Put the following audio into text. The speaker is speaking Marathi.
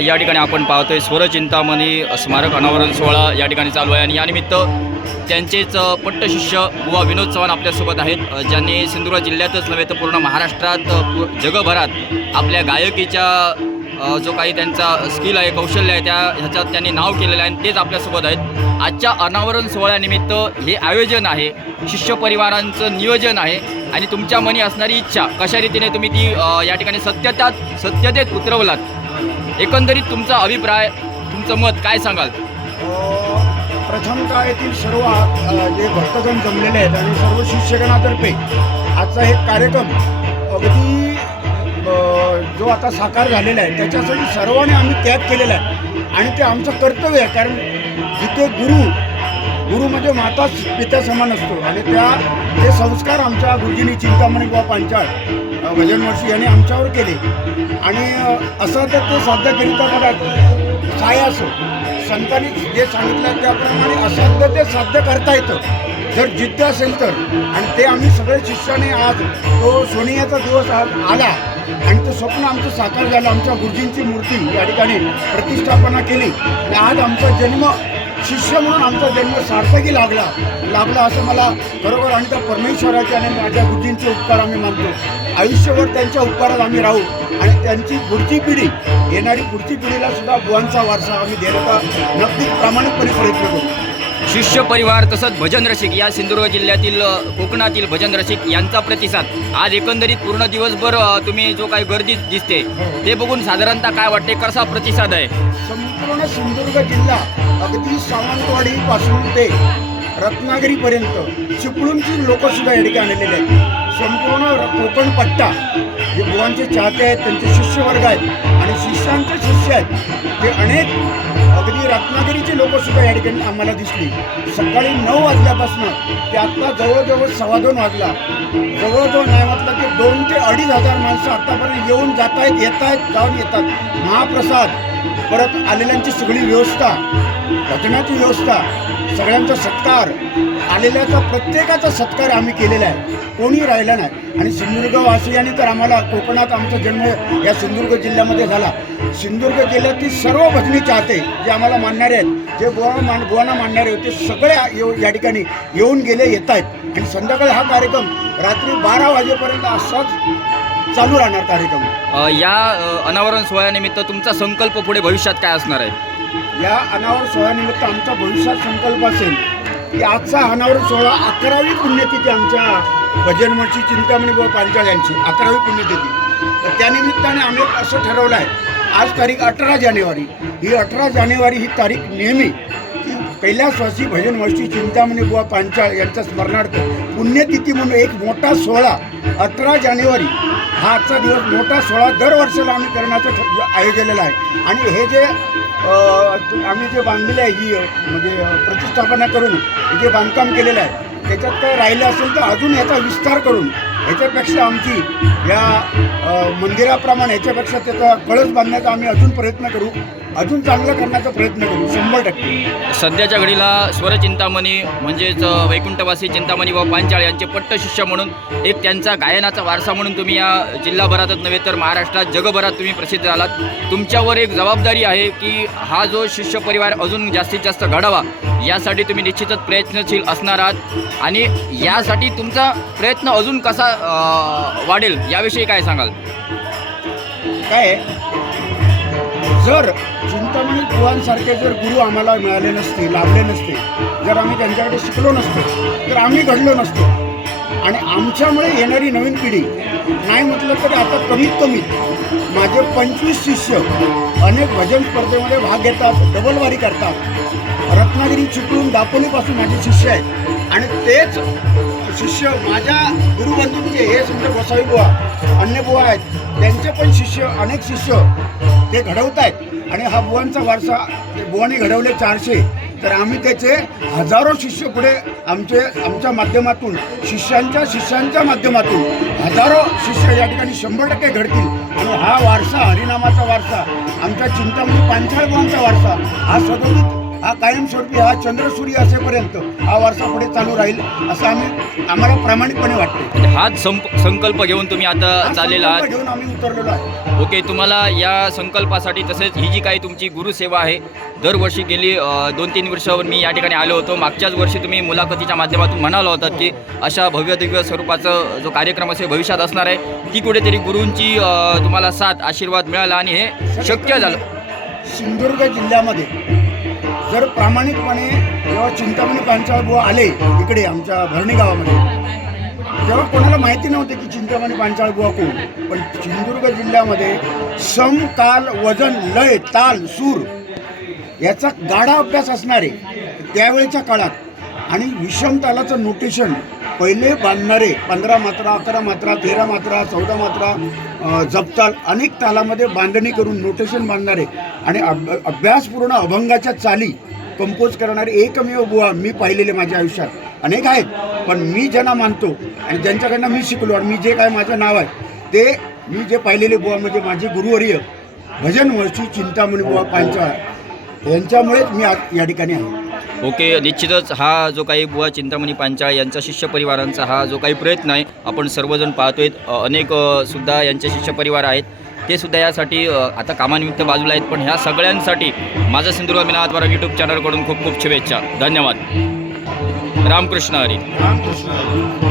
या ठिकाणी आपण पाहतोय स्वरचिंतामणी स्मारक अनावरण सोहळा या ठिकाणी चालू आहे. आणि यानिमित्त त्यांचेच पट्टशिष्य बुवा विनोद चव्हाण आपल्यासोबत आहेत ज्यांनी सिंधुदुर्ग जिल्ह्यातच नव्हे तर पूर्ण महाराष्ट्रात जगभरात आपल्या गायकीच्या जो काही त्यांचा स्किल आहे कौशल्य आहे त्या ह्याच्यात त्यांनी नाव केलेलं आहे आणि तेच आपल्यासोबत आहेत. आजच्या अनावरण सोहळ्यानिमित्त हे आयोजन आहे शिष्य परिवारांचं नियोजन आहे आणि तुमच्या मनी असणारी इच्छा कशा रीतीने तुम्ही ती या ठिकाणी सत्यतात सत्यतेत उतरवलात एकंदरीत तुमचा अभिप्राय तुमचं मत काय सांगाल? प्रथमतः येथील सर्व जे भक्तगण जमलेले आहेत आणि सर्व शिक्षकांतर्फे आजचा हे कार्यक्रम अगदी जो आता साकार झालेला आहे त्याच्यासाठी सर्वांनी आम्ही त्याग केलेला आहे. आणि ते आमचं कर्तव्य आहे कारण जिथे गुरु गुरु म्हणजे माता पित्या समान असतो. आणि त्या ते संस्कार आमच्या गुरुजींनी चिंतामणी बाबा पांचाळ भजन महर्षी यांनी आमच्यावर केले. आणि असं तर ते साध्य करीता मला काय असो संतांनी जे सांगितलं त्याप्रमाणे असाध्य ते साध्य करता येतं. जर जिद्द असेल तर. आणि ते आम्ही सगळे शिष्याने आज तो सोनियाचा दिवस आला. आणि ते स्वप्न आमचं साकार झालं. आमच्या गुरुजींची मूर्ती या ठिकाणी प्रतिष्ठापना केली. आणि आज आमचा जन्म शिष्य म्हणून आमचा जन्म सार्थकी लागला. लागला असं मला बरोबर आणि त्या परमेश्वराचे आणि माझ्या गुरुजींचे उपकार आम्ही मानतो. आयुष्यभर त्यांच्या उपकारात आम्ही राहू आणि त्यांची पुढची पिढी येणारी पुढची पिढीला सुद्धा बुवांचा वारसा आम्ही देण्याचा नक्कीच प्रामाणिकपणे प्रयत्न करू. शिष्य परिवार तसंच भजन रसिक या सिंधुदुर्ग जिल्ह्यातील कोकणातील भजन रसिक यांचा प्रतिसाद. आज एकंदरीत पूर्ण दिवसभर तुम्ही जो काही गर्दी दिसते हो. ते बघून साधारणतः काय वाटते कसा प्रतिसाद आहे? संपूर्ण सिंधुदुर्ग जिल्हा अगदी सावंतवाडीपासून ते रत्नागिरीपर्यंत चिपळूणची लोक सुद्धा या ठिकाणी आलेले आहेत. संपूर्ण कोकण पट्टा जे बुवांचे चाहते आहेत त्यांचे शिष्यवर्ग आहेत आणि शिष्यांचे शिष्य आहेत ते अनेक रत्नागिरीची लोक सुद्धा या ठिकाणी आम्हाला दिसली. सकाळी नऊ वाजल्यापासून ते आत्ता जवळजवळ सव्वा दोन वाजला. जवळजवळ नाही म्हटलं की दोन ते अडीच हजार माणसं आत्तापर्यंत येऊन जात आहेत येत आहेत जाऊन येतात. महाप्रसाद. परत आलेल्यांची सगळी व्यवस्था घटनाची व्यवस्था सगळ्यांचा सत्कार आलेल्याचा प्रत्येकाचा सत्कार आम्ही केलेला आहे. कोणी राहिला नाही. आणि सिंधुदुर्गवासियांनी तर आम्हाला कोकणात आमचा जन्म या सिंधुदुर्ग जिल्ह्यामध्ये झाला. सिंधुदुर्ग जिल्ह्यातील सर्व भजनी चाहते जे आम्हाला मानणारे आहेत. जे बुवा मान बुवांना मानणारे होते सगळे येऊ या ठिकाणी येऊन गेले येत आहेत आणि संध्याकाळी हा कार्यक्रम रात्री बारा वाजेपर्यंत असाच चालू राहणार कार्यक्रम. अ, या अ, अनावरण सोहळ्यानिमित्त तुमचा संकल्प पुढे भविष्यात काय असणार आहे? या अनावर सोहळ्यानिमित्त आमचा भविष्यात संकल्प असेल की आजचा अनावरण सोहळा अकरावी पुण्यतिथी आमच्या भजनमठी चिंतामणी व पांचाळ यांची अकरावी पुण्यतिथी. तर त्यानिमित्ताने आम्ही एक असं ठरवलं आहे आज तारीख अठरा जानेवारी. ही अठरा जानेवारी ही तारीख नेहमी की कैलासवासी भजनवर्षी चिंतामणी बुवा पांचाळ यांच्या स्मरणार्थ पुण्यतिथी म्हणून एक मोठा सोहळा अठरा जानेवारी हा आजचा दिवस मोठा सोहळा दरवर्षाला आम्ही करण्याचं ठ- आयोजलेलं आहे आणि हे जे आम्ही जे बांधलेलं आहे ही म्हणजे प्रतिष्ठापना करून जे बांधकाम केलेलं आहे त्याच्यात काय राहिलं असेल तर अजून याचा विस्तार करून ह्याच्यापेक्षा आमची या मंदिराप्रमाणे ह्याच्यापेक्षा त्याचा कळस बांधण्याचा आम्ही अजून प्रयत्न करू. अजून चांगलं करण्याचा प्रयत्न करू शंभर टक्के. सध्याच्या घडीला स्वरचिंतामणी म्हणजेच वैकुंठवासी चिंतामणी व पांचाळ यांचे पट्टशिष्य म्हणून एक त्यांचा गायनाचा वारसा म्हणून तुम्ही या जिल्हाभरातच नव्हे तर महाराष्ट्रात जगभरात तुम्ही प्रसिद्ध झालात. तुमच्यावर एक जबाबदारी आहे की हा जो शिष्य परिवार अजून जास्तीत जास्त घडावा यासाठी तुम्ही निश्चितच प्रयत्नशील असणार आहात. आणि यासाठी तुमचा प्रयत्न अजून कसा वाढेल याविषयी काय सांगाल? काय आहे, जर चिंतामणी बुवांसारखे जर गुरु आम्हाला मिळाले नसते लाभले नसते जर आम्ही त्यांच्याकडे शिकलो नसतो तर आम्ही घडलो नसतो. आणि आमच्यामुळे येणारी नवीन पिढी नाही म्हटलं तरी आता कमीत कमी माझे पंचवीस शिष्य अनेक भजन स्पर्धेमध्ये भाग घेतात डबलवारी करतात. रत्नागिरी चिपळूण दापोलीपासून माझे शिष्य आहेत. आणि तेच शिष्य माझ्या गुरुबंधूंचे म्हणजे हे समजा गोसावी बुवा अन्य बुवा आहेत. त्यांचे पण शिष्य अनेक शिष्य ते घडवत आहेत. आणि हा बुवांचा वारसा बुवाने बुवांनी घडवले चारशे. तर आम्ही त्याचे हजारो शिष्य पुढे आमचे आमच्या माध्यमातून शिष्यांच्या शिष्यांच्या माध्यमातून हजारो शिष्य या ठिकाणी शंभर टक्के घडतील. आणि हा वारसा हरिनामाचा वारसा आमच्या चिंतामणी पांचाळ बुवांचा वारसा हा सदोदित हा कायमस्वरूपी हा चंद्रसूर्य असेपर्यंत हा वारसा पुढे चालू राहील असं आम्ही आम्हाला प्रामाणिकपणे वाटते हाच संप संकल्प घेऊन तुम्ही आता चाललेला आहात. घेऊन आम्ही उतरलेलो आहे ओके तुम्हाला या संकल्पासाठी तसेच ही जी काही तुमची गुरुसेवा आहे दरवर्षी गेली दोन तीन वर्षावर मी या ठिकाणी आलो होतो. मागच्याच वर्षी तुम्ही मुलाखतीच्या माध्यमातून म्हणाला होतात की अशा भव्य दिव्य स्वरूपाचं जो कार्यक्रम असेल भविष्यात असणार आहे ती कुठेतरी गुरूंची तुम्हाला साथ आशीर्वाद मिळाला आणि हे शक्य झालं. सिंधुदुर्ग जिल्ह्यामध्ये जर प्रामाणिकपणे जेव्हा चिंतामणी पांचाळबुवा आले इकडे आमच्या भरणी गावामध्ये तेव्हा कोणाला माहिती नव्हते की चिंतामणी पांचाळबुवा कोण? पण सिंधुदुर्ग जिल्ह्यामध्ये सम काल वजन लय ताल सूर याचा गाढा अभ्यास असणारे त्यावेळेच्या काळात आणि विषम तालाचं नोटेशन पहिले बांधणारे पंधरा मात्रा अकरा मात्रा तेरा मात्रा चौदा मात्रा जपताल अनेक तालामध्ये बांधणी करून नोटेशन बांधणारे आणि अभ अभ्यासपूर्ण अभंगाच्या चाली कंपोज करणारे एकमेव बुवा मी पाहिलेले माझ्या आयुष्यात. अनेक आहेत पण मी ज्यांना मानतो आणि ज्यांच्याकडनं मी शिकलो आणि मी जे काय माझं नाव आहे ते मी जे पाहिलेले बुवा म्हणजे माझे गुरुवर्य भजन वर्षी चिंतामणी बुवा पांचाळ यांच्यामुळेच मी आज या ठिकाणी आहे. ओके निश्चितच हा जो काही बुवा चिंतामणी पांचाळ यांचा शिष्य परिवारांचा हा जो काही प्रयत्न आहे आपण सर्वजण पाहतोय. अनेक सुद्धा यांचे शिष्य परिवार आहेत. ते सुद्धा यासाठी आता कामानिमित्त बाजूला आहेत पण ह्या सगळ्यांसाठी माझा सिंधुदुर्ग वारा यूट्यूब चॅनलकडून खूप खूप शुभेच्छा. धन्यवाद. रामकृष्ण हरी. रामकृष्ण